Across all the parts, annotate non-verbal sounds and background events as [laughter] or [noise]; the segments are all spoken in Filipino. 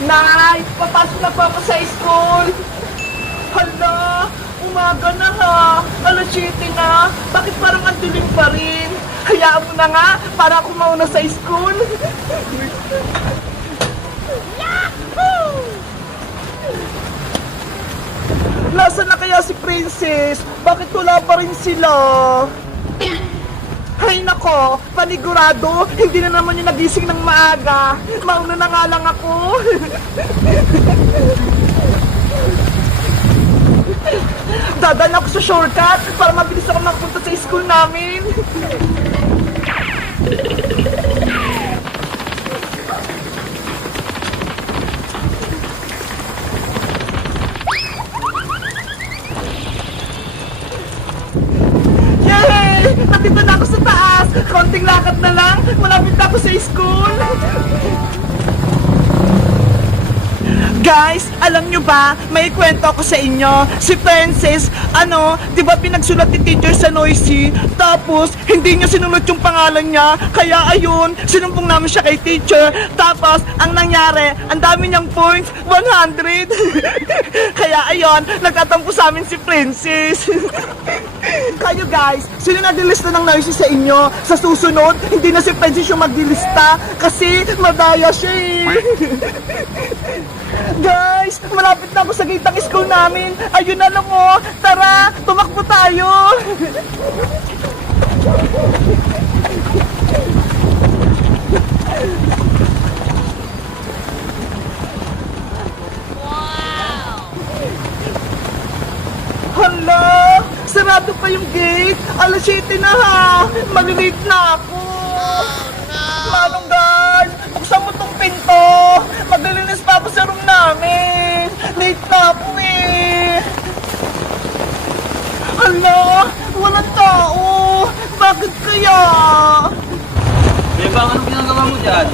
Nay, papasok na po ako sa school. Hala, umaga na ha. Alas 7 na. Bakit parang ang dilim pa rin? Hayaan mo na nga, para ako mauna sa school. Nasaan na kaya si Princess? Bakit wala pa rin sila? Hay nako, panigurado, hindi na naman yung nagising ng maaga. Mauna na nga lang ako. [laughs] Dadaan ako sa shortcut para mabilis ako makapunta sa school namin. [laughs] Yay! Nandito na! Konting lakad na lang, malapit na ako sa school! Guys, alam nyo ba, may kwento ako sa inyo. Si Princess, ano, di ba pinagsulat ni teacher sa Noisy? Tapos, hindi niya sinunod yung pangalan niya. Kaya ayun, sinumpong namin siya kay teacher. Tapos, ang nangyari, ang dami niyang points, 100. [laughs] Kaya ayun, nagtatampo sa amin si Princess. [laughs] Kayo guys, sino nagdilista ng Noisy sa inyo? Sa susunod, hindi na si Princess yung magdilista kasi madaya siya eh. Guys, malapit na ako sa gate ng school namin. Ayun na lang oh. Tara, tumakbo tayo. Hala, sarado pa yung gate. Alas 7 na ha. Malilate na ako. Manong guard, buksan mo tong pinto. Maglilinis pa ako sa room namin. Late na ako eh. Hala, walang tao. Bakit kaya? Bebang, anong ginagawa mo dyan?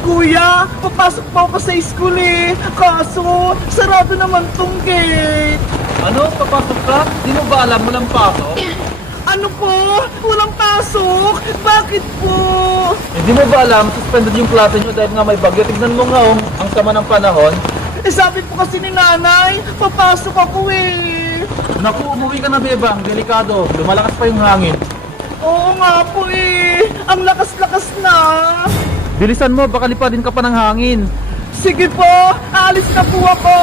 Kuya, papasok pa ako sa school eh. Kaso, sarado naman tong gate. Ano? Papasok ka? Di mo ba alam walang pasok? Ano po? Walang pasok? Bakit po? Hindi mo ba alam, suspended yung klase nyo dahil nga may bagyo. Tignan mo nga, oh, ang sama ng panahon. Eh sabi po kasi ni nanay, papasok ako eh. Naku, umuwi ka na, Bebang. Delikado. Lumalakas pa yung hangin. Oo nga po eh. Ang lakas-lakas na. Bilisan mo, baka lipadin ka pa ng hangin. Sige po, aalis na po ako.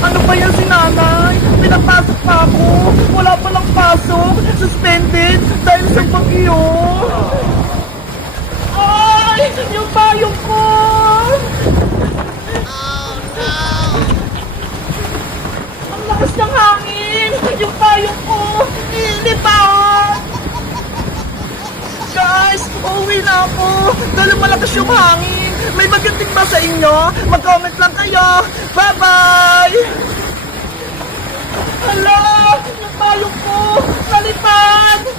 Ano ba yan si nanay? Pinapasok pa ako. Wala pa lang pasok. Suspended dahil sa bagyo. Ay! Yung payong ko! Ang lakas ng hangin! Yung payong ko! Ilipat! Guys, uuwi na ako! Dahil malakas yung hangin! May magating ba sa inyo? Mag-comment lang kayo! Bye-bye! Ko! Nalipad!